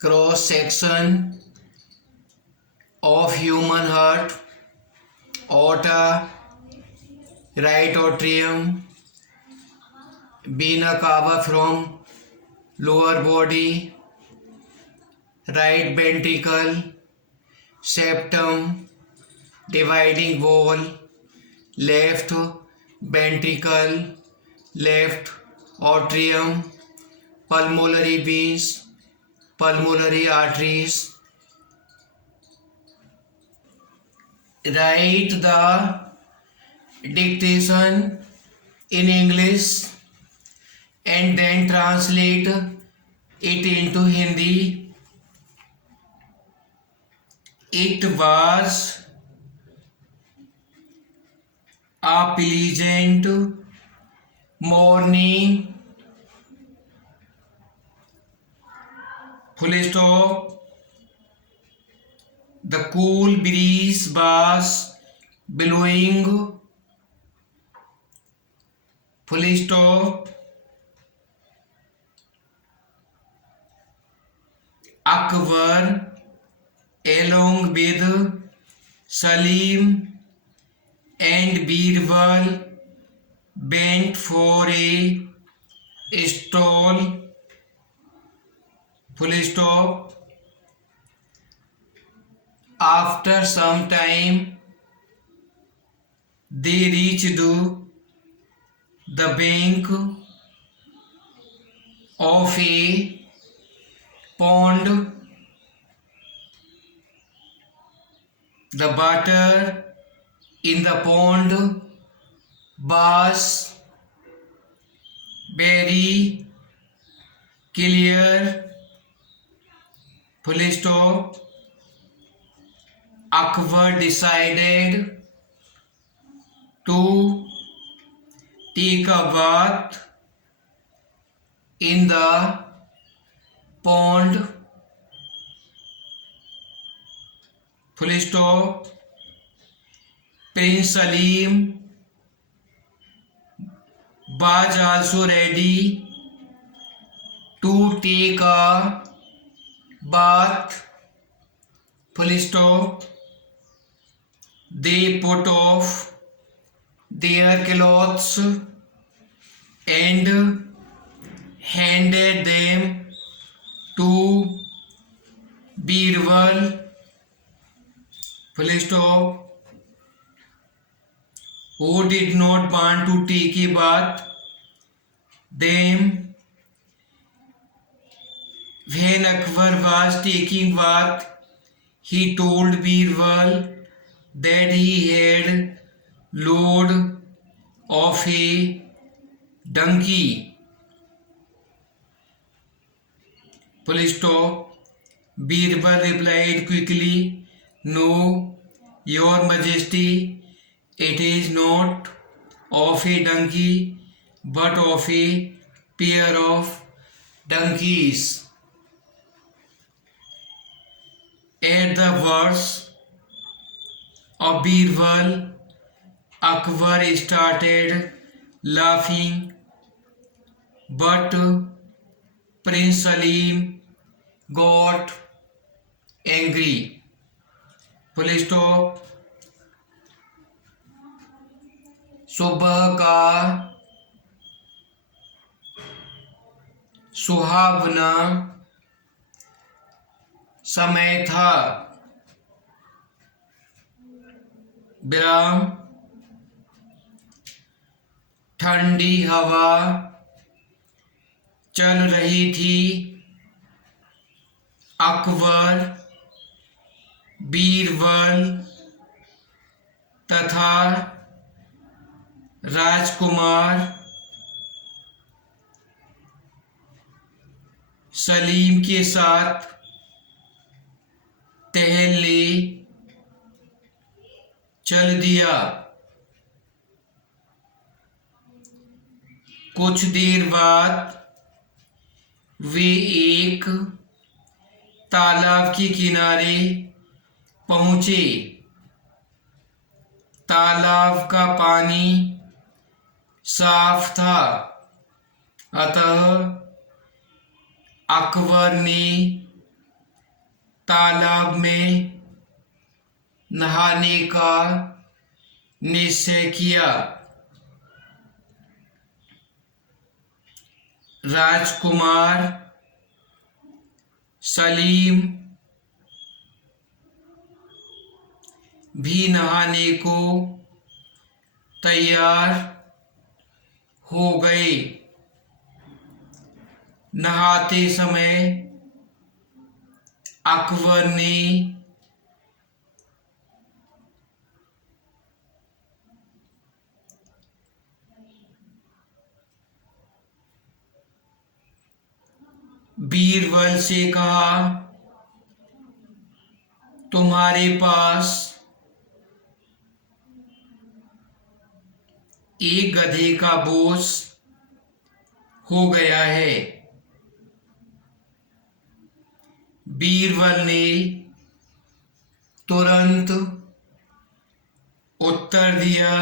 Cross section of human heart, aorta, right atrium, vena cava from lower body, right ventricle, septum, dividing wall, left ventricle, left atrium, pulmonary veins, pulmonary arteries. Write the dictation in English and then translate it into Hindi. It was a pleasant morning. Full stop. The cool breeze was blowing. Full stop. Akbar along with Salim and Birbal went for a stroll. Full stop. After some time, they reached the bank of a pond. The water in the pond was very clear. Full stop. Akbar decided to take a bath in the pond. Full stop. Prince Salim was also ready to take a bath. Full stop. They put off their clothes and handed them to Birbal. Full stop. Who did not want to take a bath? Them. When Akbar was taking bath, he told Birbal that he had load of a donkey. Full stop. Birbal replied quickly, "No, your majesty, it is not of a donkey, but of a pair of donkeys." At the words of Birbal, Akbar started laughing, but Prince Salim got angry. Full stop. सुबह का सुहावना समय था। विराम। ठंडी हवा चल रही थी। अकबर, बीरबल तथा राजकुमार सलीम के साथ टहलने चल दिया। कुछ देर बाद वे एक तालाब के किनारे पहुंचे। तालाब का पानी साफ था, अतः अकबर ने तालाब में नहाने का निश्चय किया। राजकुमार सलीम भी नहाने को तैयार हो गए। नहाते समय अकबर ने बीरबल से कहा, तुम्हारे पास एक गधे का बोझ हो गया है। बीरबल ने तुरंत उत्तर दिया,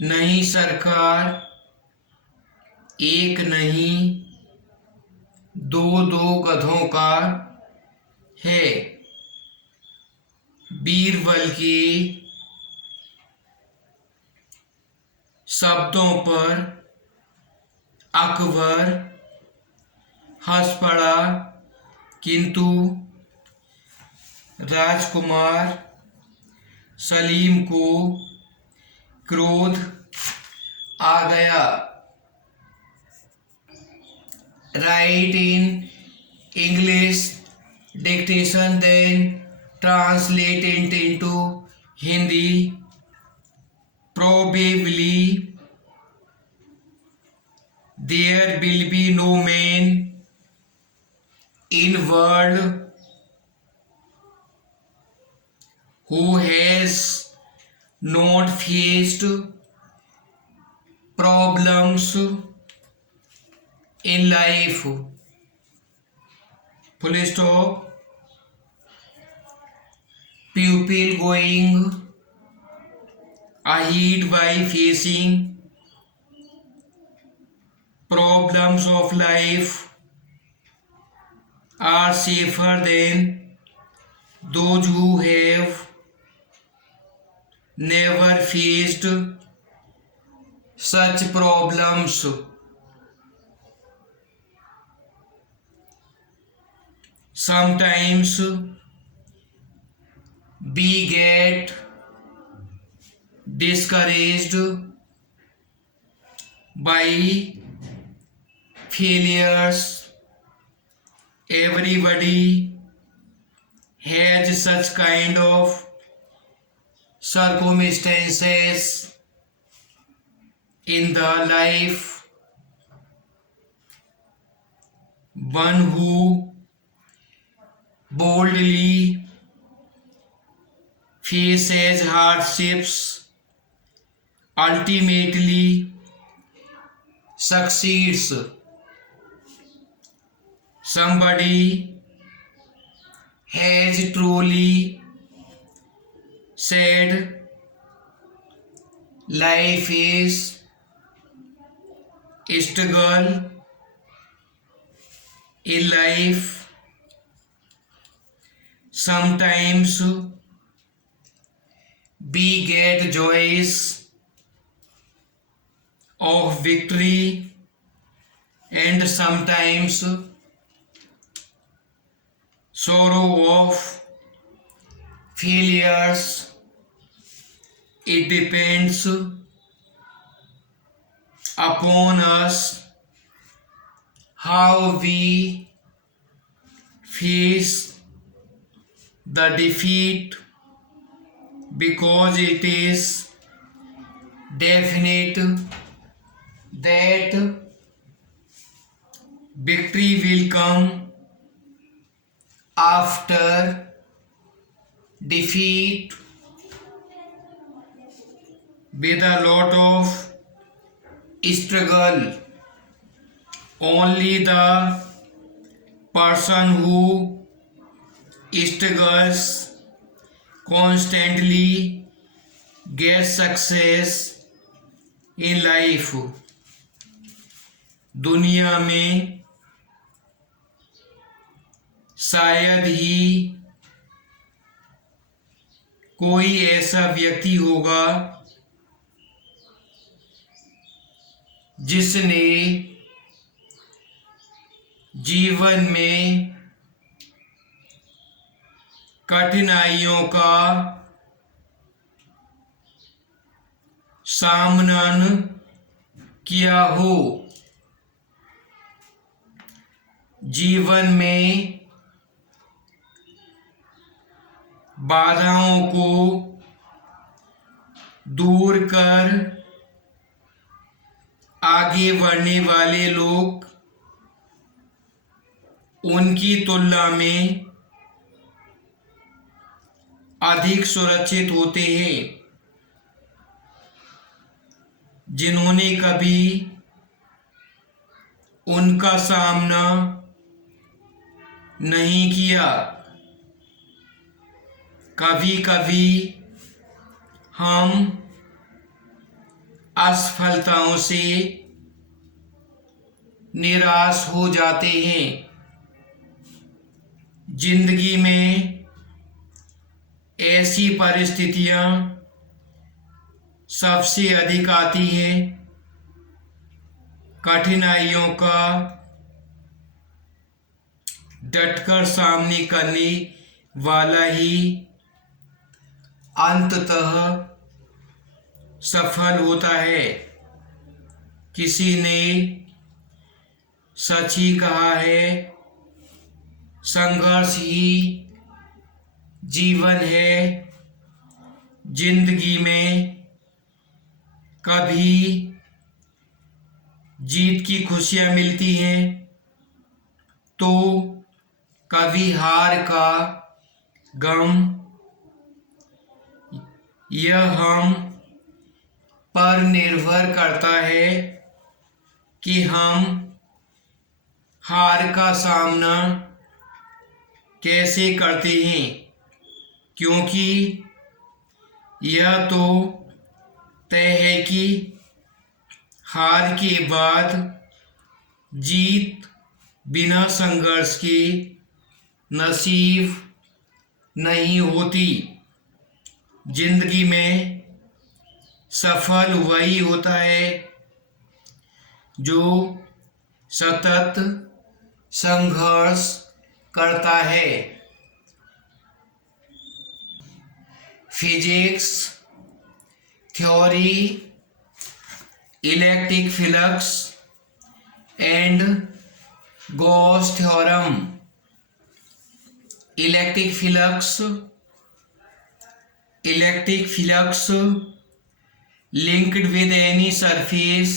नहीं सरकार, एक नहीं दो दो गधों का है। बीरबल के शब्दों पर अकबर हंस पड़ा, किंतु राजकुमार सलीम को क्रोध आ गया। Write in English dictation, then translate it into Hindi. Probably there will be no man in world who has not faced problems in life. Full stop. Pupil going ahead by facing problems of life are safer than those who have never faced such problems. Sometimes we get discouraged by failures. Everybody has such kind of circumstances in the life. One who boldly faces hardships ultimately succeeds. Somebody has truly said, life is struggle. In life, sometimes we get joys of victory and sometimes sorrow of failures. It depends upon us how we face the defeat, because it is definite that victory will come after defeat with a lot of struggle. Only the person who struggles constantly gets success in life. दुनिया में शायद ही कोई ऐसा व्यक्ति होगा जिसने जीवन में कठिनाइयों का सामना किया हो। जीवन में बाधाओं को दूर कर आगे बढ़ने वाले लोग उनकी तुलना में अधिक सुरक्षित होते हैं। जिन्होंने कभी उनका सामना नहीं किया। कभी कभी हम असफलताओं से निराश हो जाते हैं। जिंदगी में ऐसी परिस्थितियां सबसे अधिक आती हैं। कठिनाइयों का डटकर सामने करने वाला ही अंततः सफल होता है। किसी ने सच ही कहा है, संघर्ष ही जीवन है। जिंदगी में कभी जीत की खुशियां मिलती हैं तो कभी हार का गम। यह हम पर निर्भर करता है कि हम हार का सामना कैसे करते हैं, क्योंकि यह तो तय है कि हार के बाद जीत बिना संघर्ष के नसीब नहीं होती। जिंदगी में सफल वही होता है जो सतत संघर्ष करता है। Physics theory, electric flux and Gauss theorem. Electric flux linked with any surface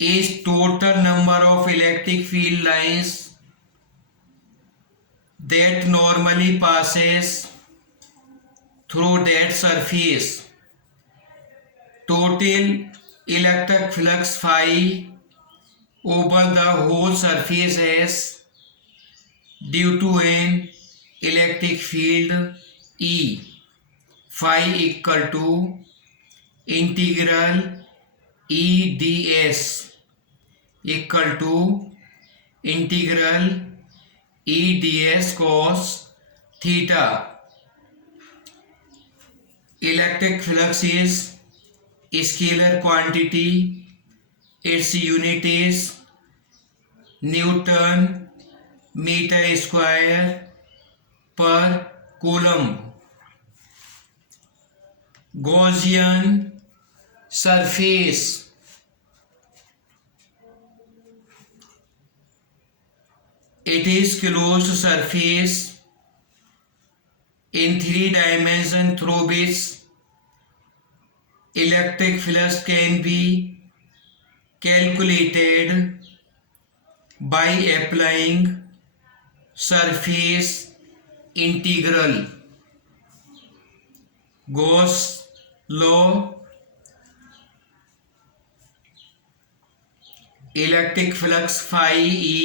is total number of electric field lines that normally passes through that surface. Total electric flux phi over the whole surface S due to an electric field E. Phi equal to integral E ds equal to integral E ds cos theta. Electric flux is a scalar quantity. Its unit is Newton meter square per coulomb. Gaussian surface. It is closed surface in 3 dimensions through which electric flux can be calculated by applying surface integral. Gauss law. Electric flux phi E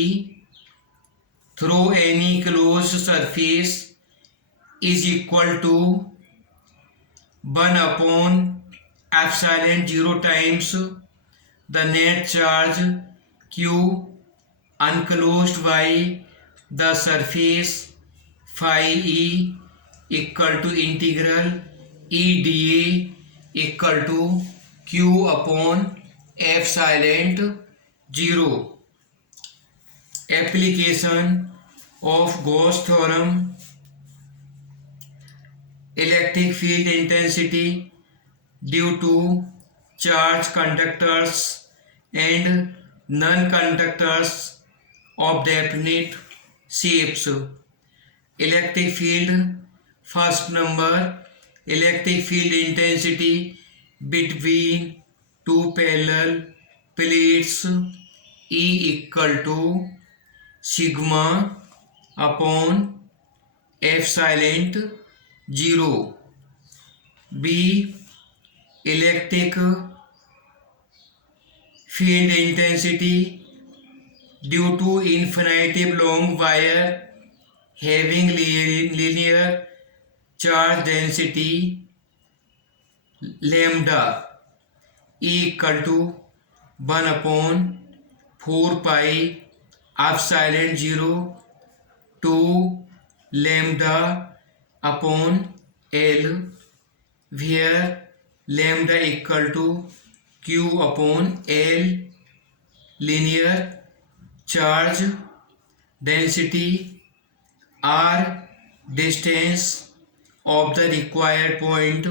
through any closed surface is equal to 1 upon epsilon 0 times the net charge Q enclosed by the surface phi e equal to integral e dA equal to q upon epsilon 0. Application of Gauss theorem. Electric field intensity due to charged conductors and non-conductors of definite shapes. Electric field, first number, electric field intensity between two parallel plates E equal to sigma upon epsilon 0. B. Electric field intensity due to infinitive long wire having linear charge density lambda E equal to 1 upon 4 pi epsilon 0 to lambda upon L, where lambda equal to q upon L, linear charge density, r distance of the required point.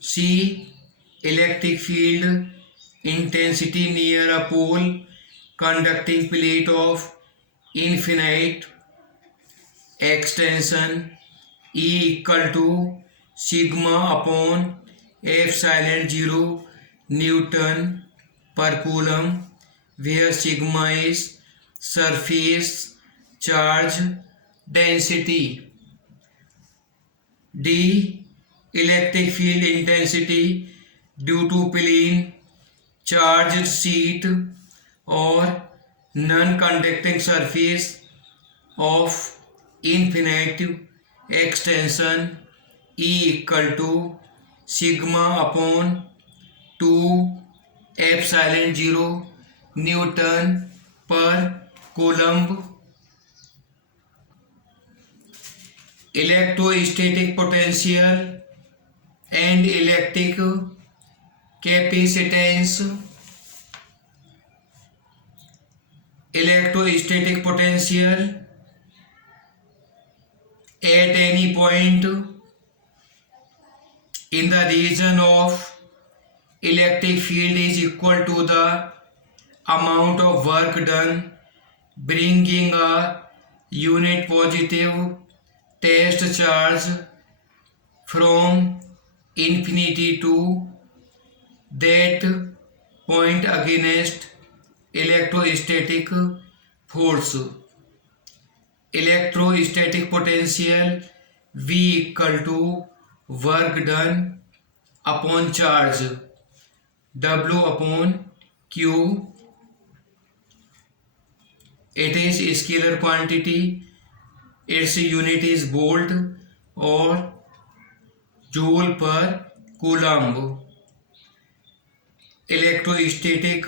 C. Electric field intensity near a pole conducting plate of infinite extension E equal to sigma upon epsilon 0 Newton per coulomb, where sigma is surface charge density. D. Electric field intensity due to plane charged sheet or non-conducting surface of infinite extension E equal to sigma upon 2 epsilon 0 Newton per coulomb. Electrostatic potential and electric capacitance. Electrostatic potential at any point in the region of electric field is equal to the amount of work done bringing a unit positive test charge from infinity to that point against electrostatic force. Electrostatic potential V equal to work done upon charge W upon Q. It is a scalar quantity. Its unit is volt or joule per coulomb. Electrostatic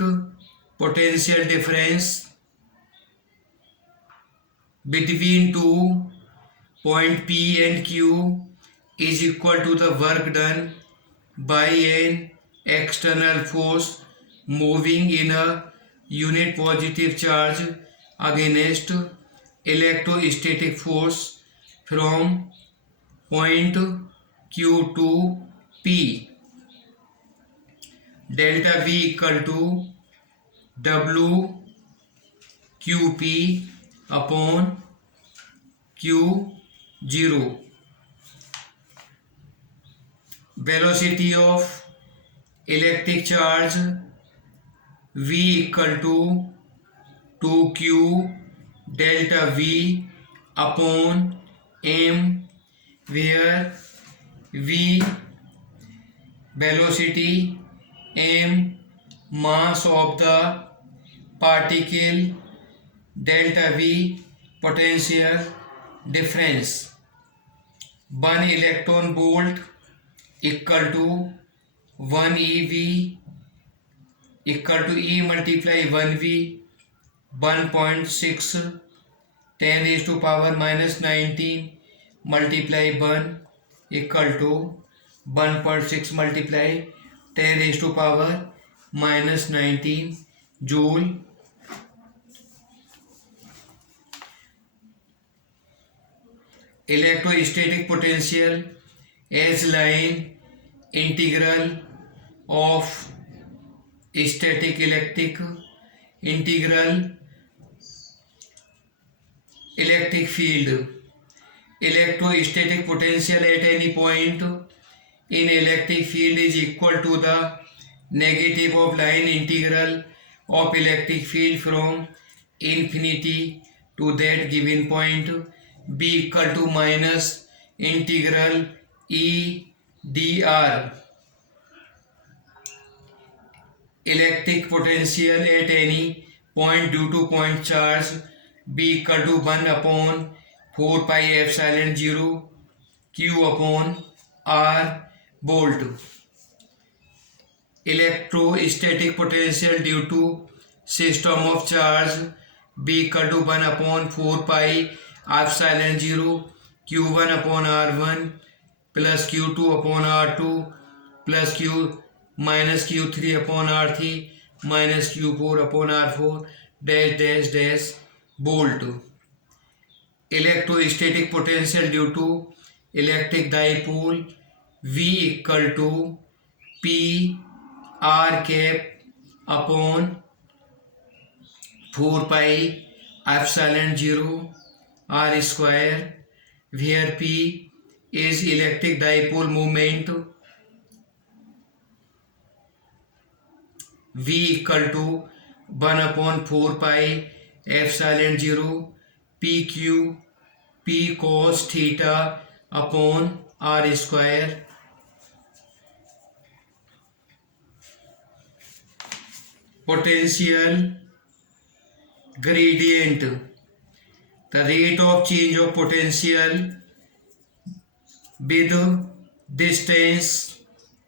potential difference between two point P and Q is equal to the work done by an external force moving in a unit positive charge against electrostatic force from point Q to P. Delta V equal to W QP upon Q0. Velocity of electric charge V equal to 2Q delta V upon M, where V velocity, M mass of the particle, delta V potential difference. 1 electron volt equal to 1 eV equal to E multiply 1V 1.6 10 raised to power minus 19 multiply 1 equal to 1.6 multiply 10 raised to power minus 19 joule. Electrostatic potential as line integral of static electric field. Electrostatic potential at any point in electric field is equal to the negative of line integral of electric field from infinity to that given point. B equal to minus integral E dr. Electric potential at any point due to point charge B equal to 1 upon 4 pi epsilon 0 Q upon R volt. Electrostatic potential due to system of charge B equal to 1 upon 4 pi epsilon 0 Q1 upon R1 plus Q2 upon R2 plus Q minus Q3 upon R3 minus Q4 upon R4 dash dash dash volt. Electrostatic potential due to electric dipole V equal to P R cap upon 4 pi epsilon 0 R square, where P is electric dipole moment, V equal to 1 upon 4 pi epsilon 0 PQ P cos theta upon R square. Potential gradient, the rate of change of potential with distance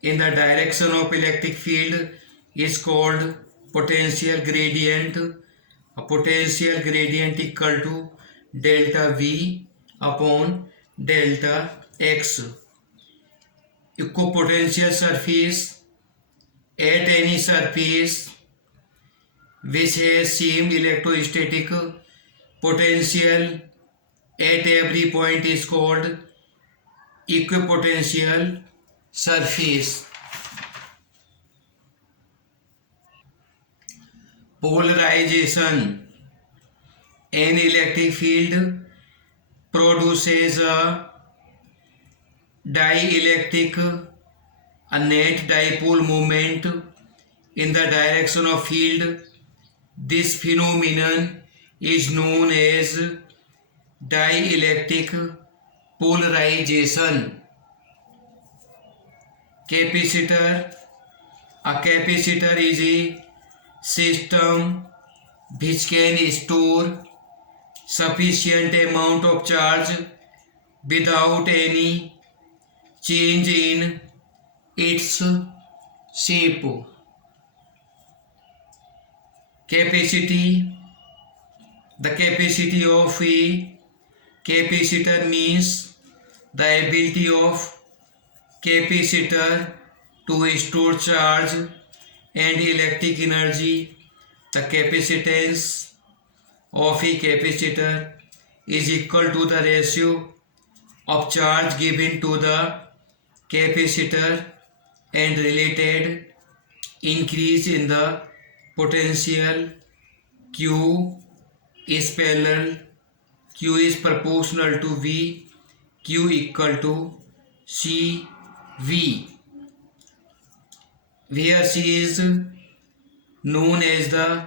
in the direction of electric field is called potential gradient. A potential gradient equal to delta V upon delta X. Equipotential surface, at any surface which has same electrostatic potential at every point is called equipotential surface. Polarization, an electric field produces a dielectric, a net dipole moment in the direction of field. This phenomenon is known as dielectric polarization. Capacitor, a capacitor is a system which can store sufficient amount of charge without any change in its shape. Capacity, the capacity of a capacitor means the ability of capacitor to store charge and electric energy. The capacitance of a capacitor is equal to the ratio of charge given to the capacitor and related increase in the potential. Q is proportional to V. Q equal to CV, where C is known as the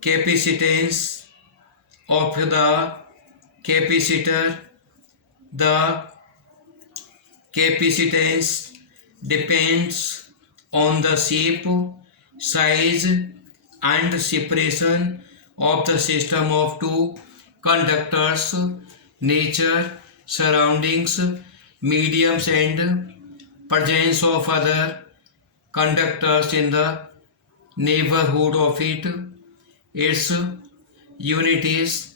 capacitance of the capacitor. The capacitance depends on the shape, size and separation of the system of two conductors, nature, surroundings, mediums and presence of other conductors in the neighborhood of it. Its Unit is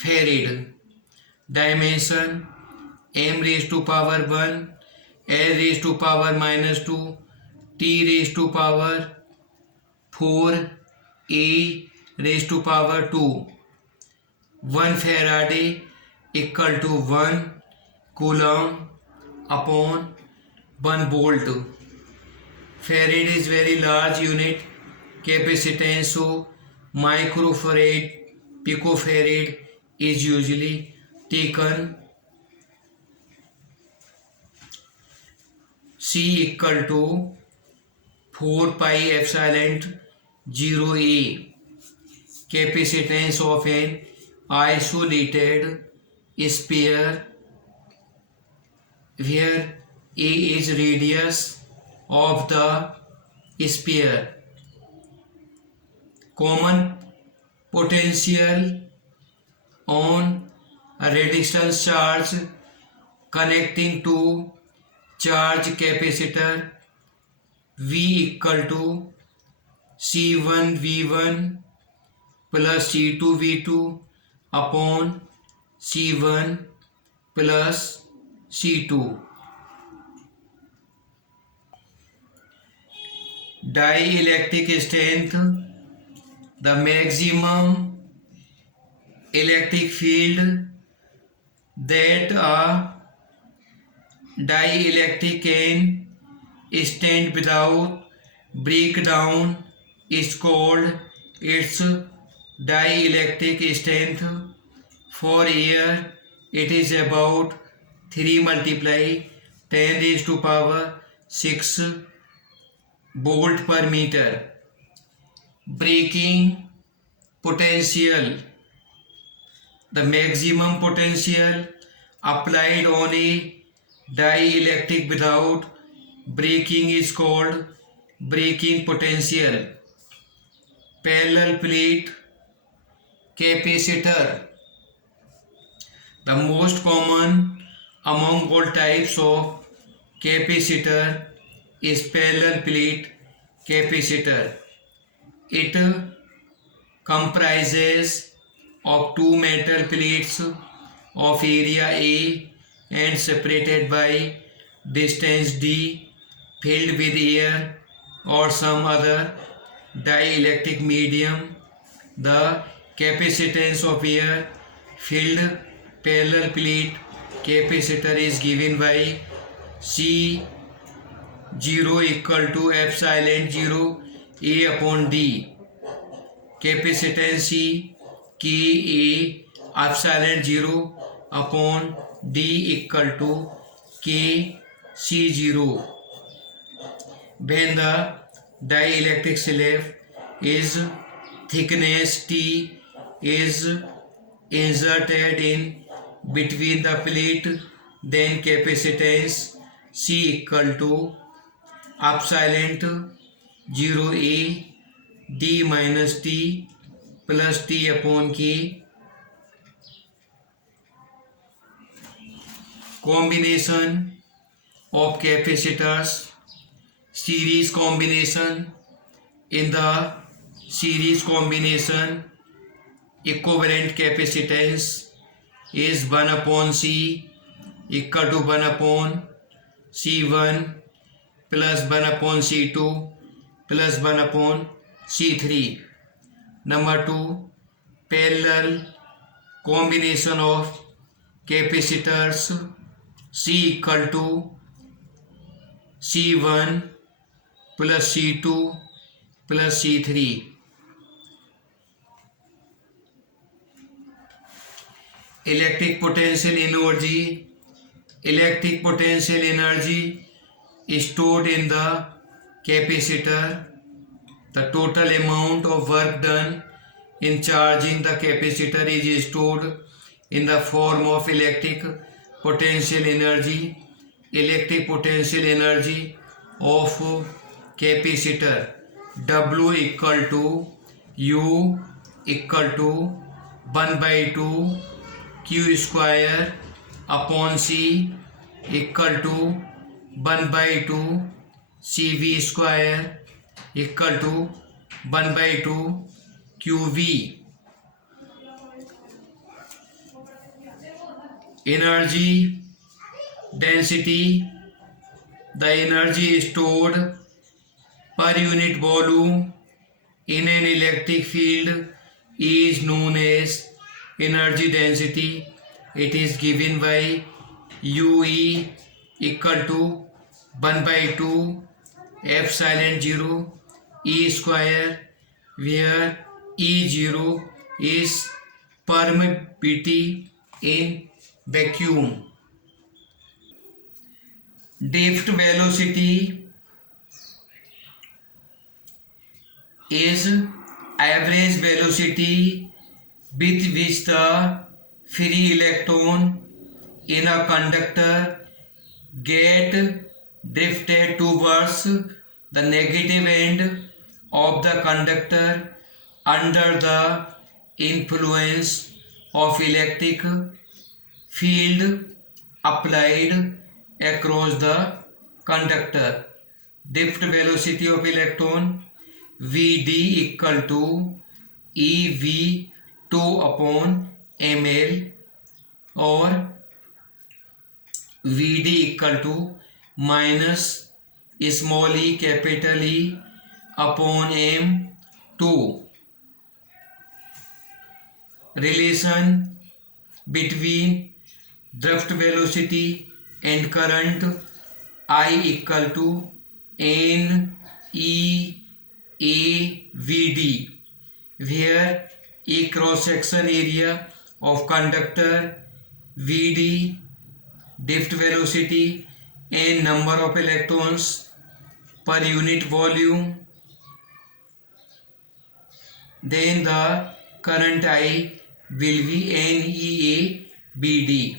farad. Dimension m raised to power 1, l raised to power minus 2, t raised to power 4, a raised to power 2. 1 Faraday equal to 1 Coulomb upon 1 volt. Farad is very large unit. Capacitance, so microfarad, picofarad is usually taken. C equal to 4 pi epsilon 0 A. Capacitance of an isolated sphere where A is radius of the sphere. Common potential on a resistance charge connecting to charge capacitor V equal to C1 V1 plus C2 V2 upon C1 plus C2. Dielectric strength, the maximum electric field that a dielectric can stand without breakdown is called its dielectric strength. For air, it is about 3 multiply 10 raised to power 6 volt per meter. Breaking potential, the maximum potential applied on a dielectric without breaking is called breaking potential. Parallel plate capacitor, the most common among all types of capacitor is parallel plate capacitor. It comprises of two metal plates of area A and separated by distance d, filled with air or some other dielectric medium. The capacitance of air filled parallel plate capacitor is given by C0 equal to epsilon 0 A upon D. Capacitance C Ka epsilon 0 upon D equal to K C0. When the dielectric slab is thickness T is inserted in between the plate, then capacitance C equal to epsilon 0 A D minus T plus T upon K. Combination of capacitors, series combination. In the series combination, equivalent capacitance is 1 upon C equal to 1 upon C1 plus 1 upon C2 plus 1 upon C3. Number 2, parallel combination of capacitors, C equal to C1 plus C2 plus C3. Electric potential energy. Electric potential energy is stored in the capacitor. The total amount of work done in charging the capacitor is stored in the form of electric potential energy. Electric potential energy of capacitor W equal to U equal to 1 by 2 Q square upon C equal to 1 by 2 CV square equal to 1 by 2 QV. energy density, the energy stored per unit volume in an electric field is known as energy density. It is given by UE equal to 1 by 2 epsilon 0 E square, where E0 is permeability in vacuum. Drift velocity is average velocity with which the free electron in a conductor get drifted towards the negative end of the conductor under the influence of electric field applied across the conductor. Drift velocity of electron Vd equal to eV2 upon ml, or Vd equal to minus small e capital E upon m2. Relation between drift velocity and current I equal to N E A V D, where A cross section area of conductor, Vd drift velocity, and number of electrons per unit volume, then the current I will be NEABD.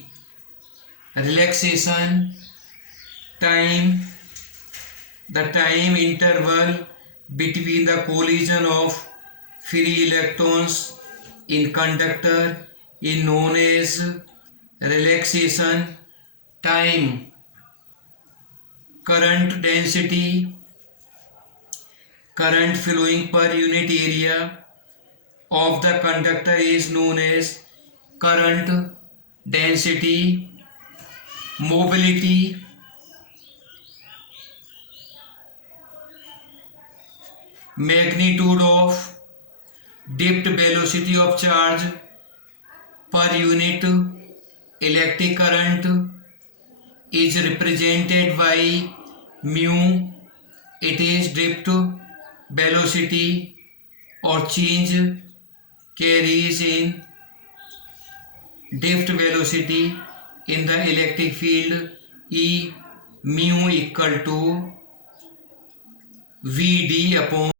Relaxation time, the time interval between the collision of free electrons in conductor is known as relaxation time. Current density, current flowing per unit area of the conductor is known as current density. Mobility, magnitude of drift velocity of charge per unit electric current is represented by mu. It is drift velocity or change carries in drift velocity in the electric field E mu equal to Vd upon